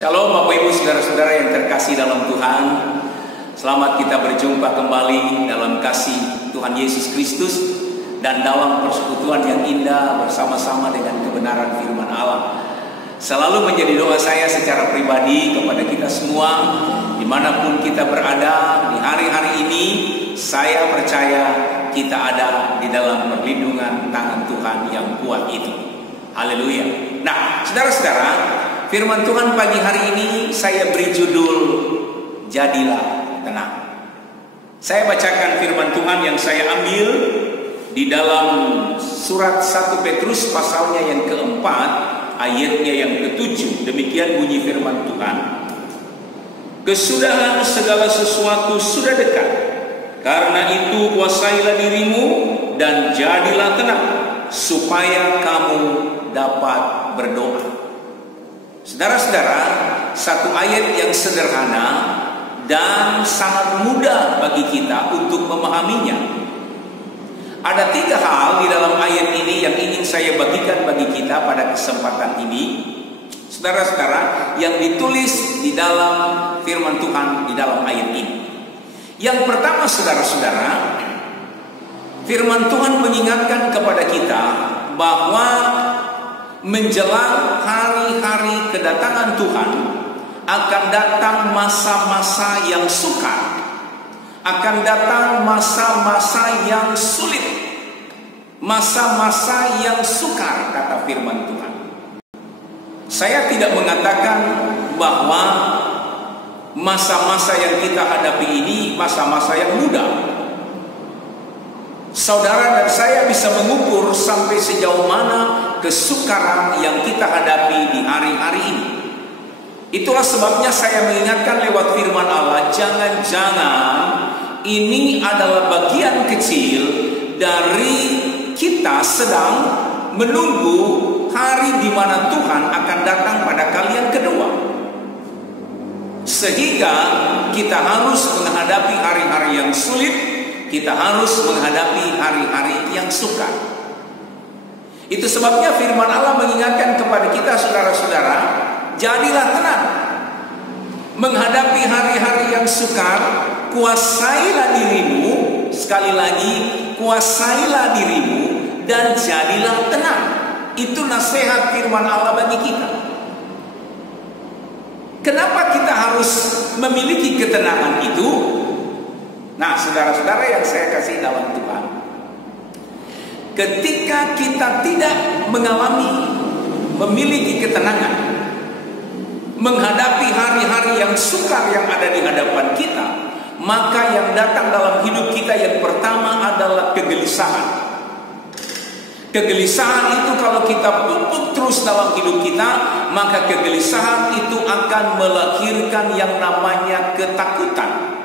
Shalom Bapak Ibu Saudara-saudara yang terkasih dalam Tuhan. Selamat kita berjumpa kembali dalam kasih Tuhan Yesus Kristus dan dalam persekutuan yang indah bersama-sama dengan kebenaran firman Allah. Selalu menjadi doa saya secara pribadi kepada kita semua, dimanapun kita berada di hari-hari ini. Saya percaya kita ada di dalam perlindungan tangan Tuhan yang kuat itu. Haleluya. Nah, saudara-saudara, firman Tuhan pagi hari ini saya beri judul Jadilah Tenang. Saya bacakan firman Tuhan yang saya ambil di dalam surat 1 Petrus pasalnya yang keempat, ayatnya yang ke-7. Demikian bunyi firman Tuhan. Kesudahan segala sesuatu sudah dekat. Karena itu kuasailah dirimu dan jadilah tenang, supaya kamu dapat berdoa. Saudara-saudara, satu ayat yang sederhana dan sangat mudah bagi kita untuk memahaminya. Ada 3 hal di dalam ayat ini yang ingin saya bagikan bagi kita pada kesempatan ini, saudara-saudara, yang ditulis di dalam firman Tuhan di dalam ayat ini. Yang pertama, saudara-saudara, firman Tuhan mengingatkan kepada kita bahwa menjelang hari-hari kedatangan Tuhan akan datang masa-masa yang sukar, akan datang masa-masa yang sulit, masa-masa yang sukar, kata firman Tuhan. Saya tidak mengatakan bahwa masa-masa yang kita hadapi ini masa-masa yang mudah. Saudara dan saya bisa mengukur sampai sejauh mana kesukaran yang kita hadapi di hari-hari ini. Itulah sebabnya saya mengingatkan lewat firman Allah, jangan-jangan ini adalah bagian kecil dari kita sedang menunggu hari di mana Tuhan akan datang pada kali yang kedua. Sehingga kita harus menghadapi hari-hari yang sulit, kita harus menghadapi hari-hari yang sukar. Itu sebabnya firman Allah mengingatkan kepada kita, saudara-saudara, jadilah tenang. Menghadapi hari-hari yang sukar, kuasailah dirimu, sekali lagi, kuasailah dirimu dan jadilah tenang. Itu nasihat firman Allah bagi kita. Kenapa kita harus memiliki ketenangan itu? Nah, saudara-saudara yang saya kasih dalam Tuhan, ketika kita tidak memiliki ketenangan, menghadapi hari-hari yang sukar yang ada di hadapan kita, maka yang datang dalam hidup kita yang pertama adalah kegelisahan. Kegelisahan itu kalau kita pupuk terus dalam hidup kita, maka kegelisahan itu akan melahirkan yang namanya ketakutan.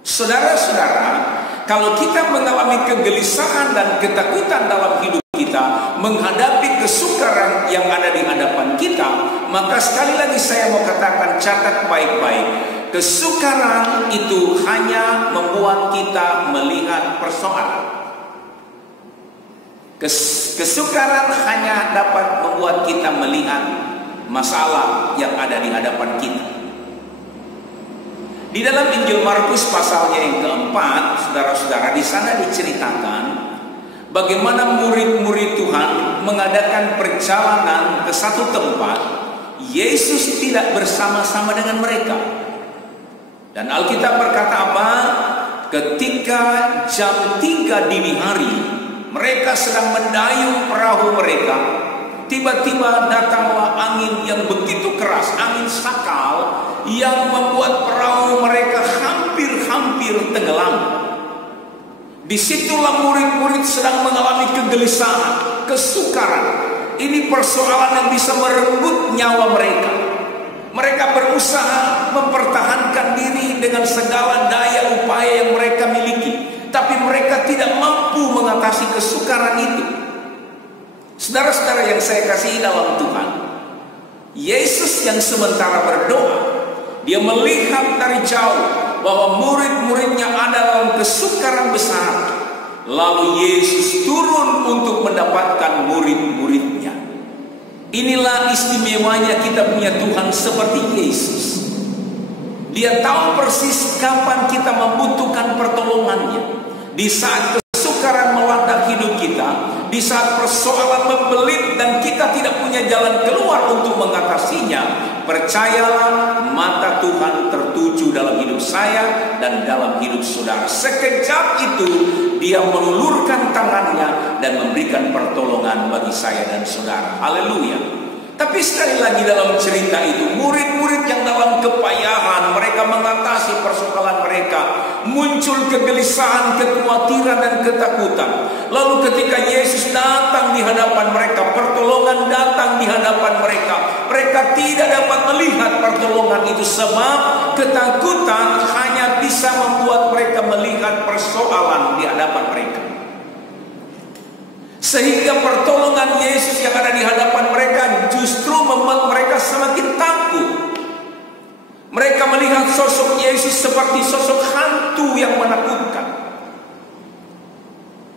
Saudara-saudara, kalau kita mengalami kegelisahan dan ketakutan dalam hidup kita, menghadapi kesukaran yang ada di hadapan kita, maka sekali lagi saya mau katakan, catat baik-baik, kesukaran itu hanya membuat kita melihat persoalan. Kesukaran hanya dapat membuat kita melihat masalah yang ada di hadapan kita. Di dalam Injil Markus pasalnya yang keempat, saudara-saudara, di sana diceritakan bagaimana murid-murid Tuhan mengadakan perjalanan ke satu tempat. Yesus tidak bersama-sama dengan mereka. Dan Alkitab berkata apa? Ketika jam 3 dini hari, mereka sedang mendayung perahu mereka. Tiba-tiba datanglah angin yang begitu keras, angin sakal, yang membuat perahu mereka hampir tenggelam. Disitulah murid-murid sedang mengalami kegelisahan, kesukaran. Ini persoalan yang bisa merenggut nyawa mereka. Mereka berusaha mempertahankan diri dengan segala daya upaya yang mereka miliki, tapi mereka tidak mampu mengatasi kesukaran itu. Saudara-saudara yang saya kasihi dalam Tuhan, Yesus yang sementara berdoa, dia melihat dari jauh bahwa murid-muridnya ada dalam kesukaran besar. Lalu Yesus turun untuk mendapatkan murid-muridnya. Inilah istimewanya kita punya Tuhan seperti Yesus. Dia tahu persis kapan kita membutuhkan pertolongannya. Di saat kesukaran melanda hidup kita, di saat persoalan membelit dan kita tidak punya jalan keluar untuk mengatasinya, percayalah, mata Tuhan tertuju dalam hidup saya dan dalam hidup saudara. Sekejap itu Dia mengulurkan tangannya dan memberikan pertolongan bagi saya dan saudara. Haleluya. Tapi sekali lagi dalam cerita itu, murid-murid yang dalam kepayahan, mereka mengatasi persoalan mereka, muncul kegelisahan, kekhawatiran dan ketakutan. Lalu ketika Yesus datang di hadapan mereka, pertolongan datang di hadapan mereka, mereka tidak dapat melihat pertolongan itu sebab ketakutan hanya bisa membuat mereka melihat persoalan di hadapan mereka. Sehingga pertolongan Yesus yang ada di hadapan mereka justru membuat mereka semakin takut. Mereka melihat sosok Yesus seperti sosok hantu yang menakutkan.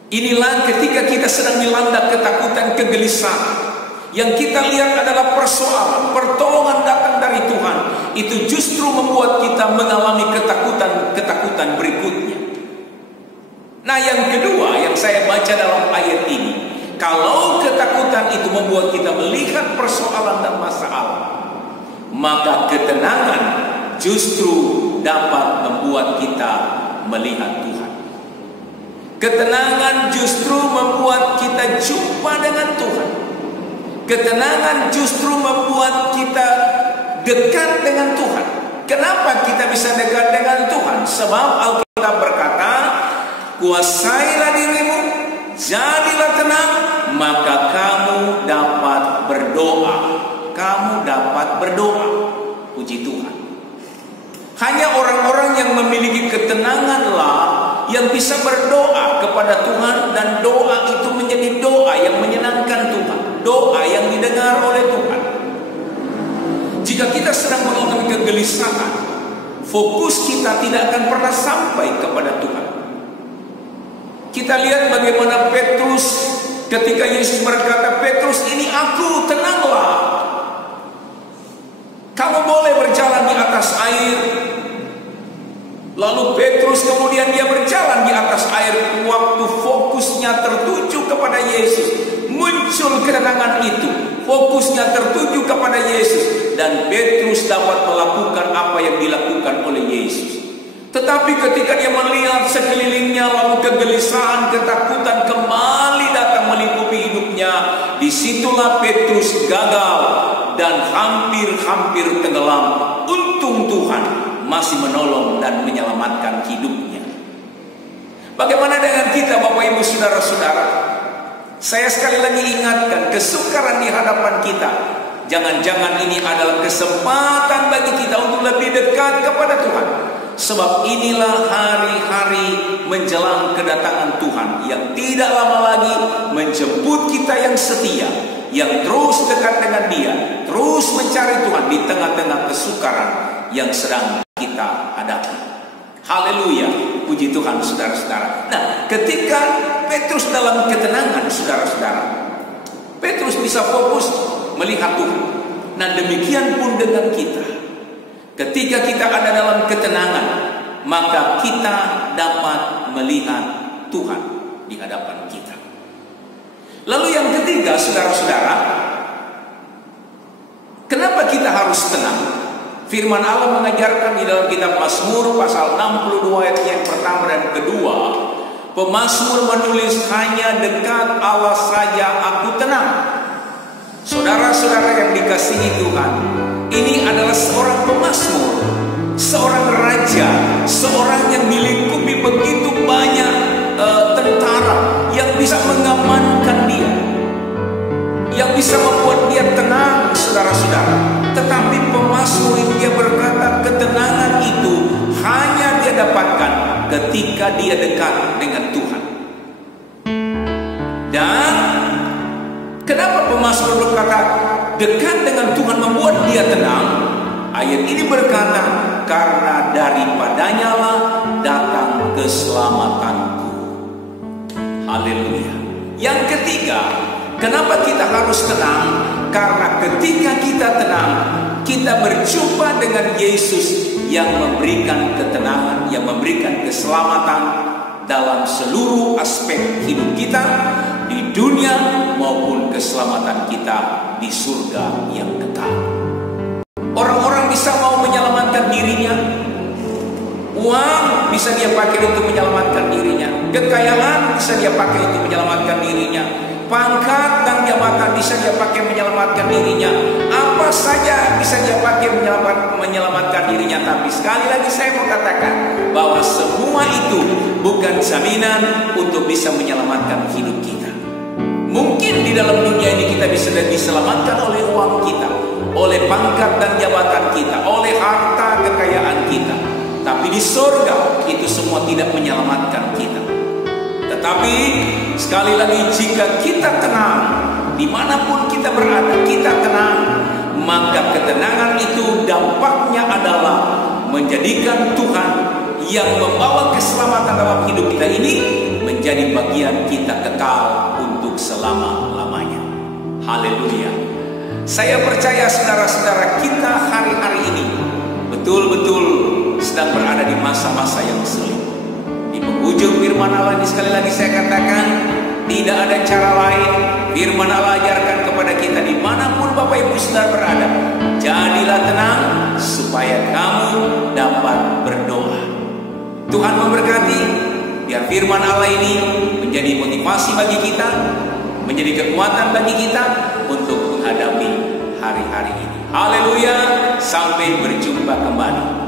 Inilah ketika kita sedang dilanda ketakutan, kegelisahan, yang kita lihat adalah persoalan, pertolongan datang dari Tuhan, itu justru membuat kita mengalami ketakutan berikutnya. Nah, yang kedua yang saya baca dalam ayat ini, kalau ketakutan itu membuat kita melihat persoalan dan masalah, maka ketenangan justru dapat membuat kita melihat Tuhan. Ketenangan justru membuat kita jumpa dengan Tuhan. Ketenangan justru membuat kita dekat dengan Tuhan. Kenapa kita bisa dekat dengan Tuhan? Sebab Alkitab berkata, kuasailah dirimu, jadilah tenang, maka kamu dapat berdoa. Kamu dapat berdoa. Puji Tuhan. Hanya orang-orang yang memiliki ketenanganlah yang bisa berdoa kepada Tuhan, dan doa itu menjadi doa yang menyenangkan Tuhan, doa yang didengar oleh Tuhan. Jika kita sedang mengalami kegelisahan, fokus kita tidak akan pernah sampai kepada Tuhan. Kita lihat bagaimana Petrus ketika Yesus berkata, Petrus, ini aku, tenanglah. Kamu boleh berjalan di atas air. Lalu Petrus kemudian dia berjalan di atas air. Waktu fokusnya tertuju kepada Yesus, muncul ketenangan itu. Fokusnya tertuju kepada Yesus, dan Petrus dapat melakukan apa yang dilakukan oleh Yesus. Tetapi ketika dia melihat sekelilingnya, lalu kegelisahan, ketakutan kembali datang meliputi hidupnya, disitulah Petrus gagal dan hampir tenggelam. Untung Tuhan masih menolong dan menyelamatkan hidupnya. Bagaimana dengan kita, Bapak Ibu Saudara-saudara? Saya sekali lagi ingatkan, kesukaran di hadapan kita, jangan-jangan ini adalah kesempatan bagi kita untuk lebih dekat kepada Tuhan. Sebab inilah hari-hari menjelang kedatangan Tuhan yang tidak lama lagi menjemput kita yang setia, yang terus dekat dengan Dia, terus mencari Tuhan di tengah-tengah kesukaran yang sedang kita hadapi. Haleluya, puji Tuhan saudara-saudara. Nah, ketika Petrus dalam ketenangan, saudara-saudara, Petrus bisa fokus melihat Tuhan. Nah, demikian pun dengan kita. Ketika kita ada dalam ketenangan, maka kita dapat melihat Tuhan di hadapan kita. Lalu yang ketiga, saudara-saudara, kenapa kita harus tenang? Firman Allah mengajarkan di dalam kitab Mazmur pasal 62 ayat yang pertama dan kedua, pemazmur menulis, hanya dekat Allah saja aku tenang. Saudara-saudara yang dikasihi Tuhan, ini adalah seorang pemazmur, seorang raja, seorang yang dilingkupi begitu banyak tentara yang bisa mengamankan dia, yang bisa membuat dia tenang, saudara-saudara. Tetapi pemazmur ini dia berkata, ketenangan itu hanya dia dapatkan ketika dia dekat dengan Tuhan. Dan kenapa pemazmur berkata dekat dengan Tuhan membuat dia tenang? Ayat ini berkata, karena daripadanya lah datang keselamatanku. Haleluya. Yang ketiga, kenapa kita harus tenang? Karena ketika kita tenang, kita berjumpa dengan Yesus yang memberikan ketenangan, yang memberikan keselamatan dalam seluruh aspek hidup kita di dunia maupun keselamatan kita di surga yang kekal. Orang-orang bisa mau menyelamatkan dirinya. Uang bisa dia pakai untuk menyelamatkan dirinya. Kekayaan bisa dia pakai untuk menyelamatkan dirinya. Pangkat dan jabatan bisa dia pakai menyelamatkan dirinya. Apa saja bisa dia pakai menyelamatkan dirinya. Tapi sekali lagi saya mau katakan bahwa semua itu bukan jaminan untuk bisa menyelamatkan hidup kita. Mungkin di dalam dunia ini kita bisa diselamatkan oleh uang kita, oleh pangkat dan jabatan kita, oleh harta kekayaan kita. Tapi di surga itu semua tidak menyelamatkan kita. Tetapi sekali lagi, jika kita tenang, dimanapun kita berada, kita tenang, maka ketenangan itu dampaknya adalah menjadikan Tuhan yang membawa keselamatan dalam hidup kita ini menjadi bagian kita kekal untuk selama-lamanya. Haleluya. Saya percaya saudara-saudara kita hari-hari ini betul-betul sedang berada di masa-masa yang sulit. Di penghujung firman Allah ini sekali lagi saya katakan, tidak ada cara lain. Firman Allah ajarkan kepada kita dimanapun Bapak Ibu Saudara berada, jadilah tenang supaya kamu dapat berdoa. Tuhan memberkati. Biar firman Allah ini menjadi motivasi bagi kita, menjadi kekuatan bagi kita untuk menghadapi hari-hari ini. Haleluya. Sampai berjumpa kembali.